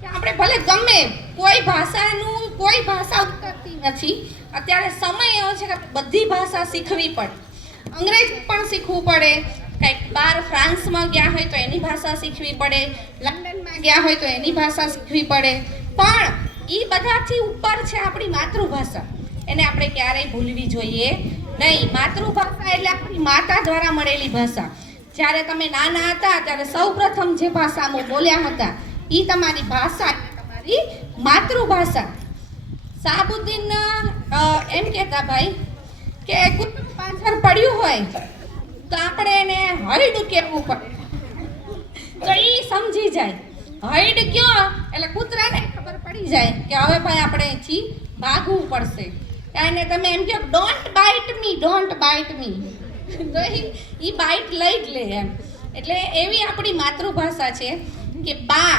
કે આપણે ભલે ગમે કોઈ ભાષા ઉતરતી નથી. અત્યારે સમય એવો છે કે બધી ભાષા શીખવી પડે. અંગ્રેજી પણ શીખવું પડે, કંઈક બહાર ફ્રાન્સમાં ગયા હોય તો એની ભાષા શીખવી પડે, લંડનમાં ગયા હોય તો એની ભાષા શીખવી પડે. પણ એ બધાથી ઉપર છે આપણી માતૃભાષા. એને આપણે ક્યારેય ભૂલવી જોઈએ નહીં. માતૃભાષા એટલે આપણી માતા દ્વારા મળેલી ભાષા. જ્યારે તમે નાના હતા ત્યારે સૌપ્રથમ જે ભાષામાં બોલ્યા હતા એ તમારી ભાષા, તમારી માતૃભાષા. શાહબુદ્દીન એમ કહેતા ભાઈ કે કૂતરું પાછળ પડ્યું હોય તો આપણે એને હૈડ કહેવું પડે તો એ સમજી જાય. હૈડ કયો એટલે કૂતરાને ખબર પડી જાય કે હવે ભાઈ આપણે અહીંથી ભાગવું પડશે. એને તમે એમ કહો don't bite me, don't bite me, તો એ બાઇટ લઈ જ લે એમ. એટલે એવી આપણી માતૃભાષા છે કે બા